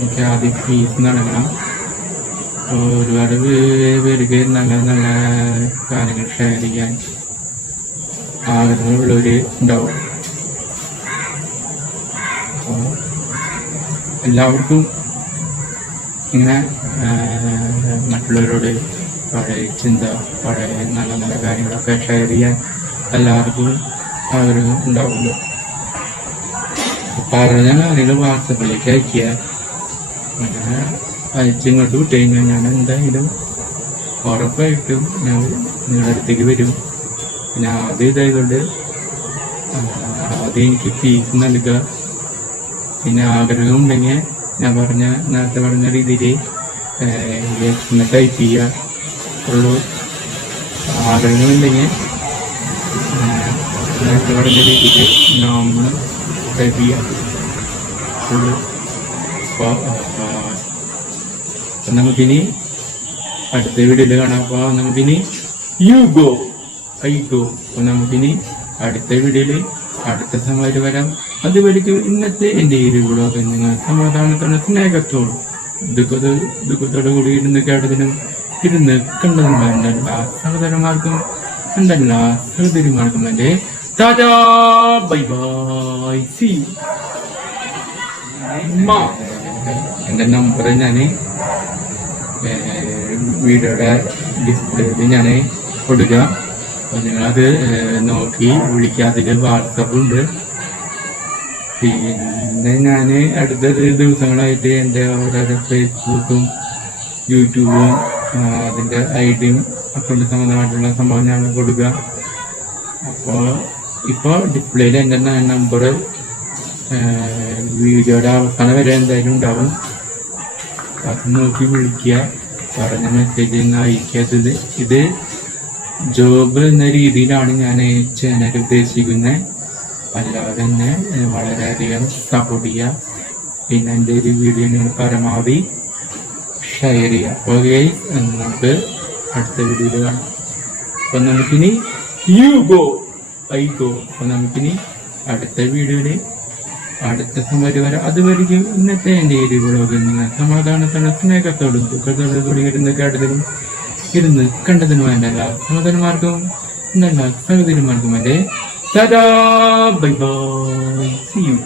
എനിക്ക് ആദ്യം ഫീസ് നൽകണം. ഒരുപാട് പേർക്ക് നല്ല നല്ല കാര്യങ്ങൾ ഷെയർ ചെയ്യാൻ ആഗ്രഹമുള്ളവർ ഉണ്ടാവും. അപ്പോൾ എല്ലാവർക്കും ഇങ്ങനെ മറ്റുള്ളവരോട് പഴയ ചിന്ത, പഴയ നല്ല നല്ല കാര്യങ്ങളൊക്കെ ഷെയർ ചെയ്യാൻ എല്ലാവർക്കും ആഗ്രഹം ഉണ്ടാവുമല്ലോ. പറഞ്ഞ കാര്യങ്ങൾ വാട്സപ്പിലേക്ക് അയക്കുക. അങ്ങനെ അയച്ചിങ്ങോട്ട് വിട്ട് കഴിഞ്ഞാൽ ഞാൻ എന്തായാലും ഉറപ്പായിട്ടും ഞാൻ നിങ്ങളുടെ അടുത്തേക്ക് വരും. പിന്നെ ആദ്യം ഇതായതുകൊണ്ട് ആദ്യം എനിക്ക് ഫീസ് നൽകുക. പിന്നെ ആഗ്രഹം ഉണ്ടെങ്കിൽ ഞാൻ നേരത്തെ പറഞ്ഞ രീതിയിൽ ടൈപ്പ് ചെയ്യുക ഉള്ളൂ. ആഗ്രഹമുണ്ടെങ്കിൽ നേരത്തെ പറഞ്ഞ രീതിയിൽ നമ്മൾ ടൈപ്പ് ചെയ്യുക ഉള്ളൂ. അപ്പോൾ നമുക്കിനി അടുത്ത വീഡിയോയിൽ കാണാം. അപ്പോൾ നമുക്കിനി യു ഗോ ഐ ഗോ. അപ്പോൾ നമുക്കിനി അടുത്ത വീഡിയോയിൽ അടുത്ത സമയത്ത് വരാം. അതുവരെയ്ക്ക് ഇന്നത്തെ എൻ്റെ ഈ വ്ളോഗ് നിങ്ങൾ സമാധാനത്തോടെ സ്നേഹത്തോടും ദുഃഖത്തോടു കൂടി ഇരുന്ന് കേട്ടതിനും ഇരുന്ന് കണ്ടതിനും എന്തല്ല സഹോദരന്മാർക്കും എന്തല്ല സഹോദരിമാർക്കും എൻ്റെ tata bye bye see you. എൻ്റെ നമ്പർ ഞാൻ വീഡിയോയുടെ ഡിസ്പ്ലേയിൽ ഞാൻ കൊടുക്കുക. അപ്പോൾ നിങ്ങളത് നോക്കി വിളിക്കുക. അതിൽ വാട്സപ്പുണ്ട്. പിന്നെ ഞാൻ അടുത്ത ദിവസങ്ങളായിട്ട് എൻ്റെ ഓരോരോ ഫേസ്ബുക്കും യൂട്യൂബും അതിൻ്റെ ഐഡിയും അക്കൗണ്ട് സംബന്ധമായിട്ടുള്ള സംഭവം ഞാൻ കൊടുക്കുക. അപ്പോൾ ഇപ്പോൾ ഡിസ്പ്ലേയിൽ എൻ്റെ നമ്പർ വീഡിയോയുടെ അവസാനം വരെ എന്തായാലും ഉണ്ടാവും. അത് നോക്കി വിളിക്കുക. പറഞ്ഞ മെസ്സേജ് അയക്കാത്തത് ഇത് ജോബ് എന്ന രീതിയിലാണ് ഞാൻ ചാനൽ ഉദ്ദേശിക്കുന്നത്. അല്ലാതെ തന്നെ വളരെയധികം സപ്പോർട്ട് ചെയ്യുക. പിന്നെ എൻ്റെ ഒരു വീഡിയോ നിങ്ങൾ പരമാവധി ഷെയർ ചെയ്യുക. അപ്പോൾ നമുക്ക് അടുത്ത വീഡിയോയിൽ കാണാം. അപ്പം നമുക്കിനി യു ഗോ ഐ ഗോ. അപ്പം നമുക്കിനി അടുത്ത വീഡിയോയിൽ അടുത്ത സമയം വരാം. അതുവരെയ്ക്കും ഇന്നത്തെ എൻ്റെ ഈ വ്ളോഗിൽ നിങ്ങൾ സമാധാനത്തോടെ സ്നേഹത്തോടും ദുഃഖത്തോടും കൂടി ഇരുന്ന് കേട്ടതിനും ഇരുന്ന് കണ്ടതിനും എൻ്റെ എല്ലാ സഹോദരന്മാർക്കും എല്ലാ സഹോദരിമാർക്കും എൻ്റെ tata bye bye see U.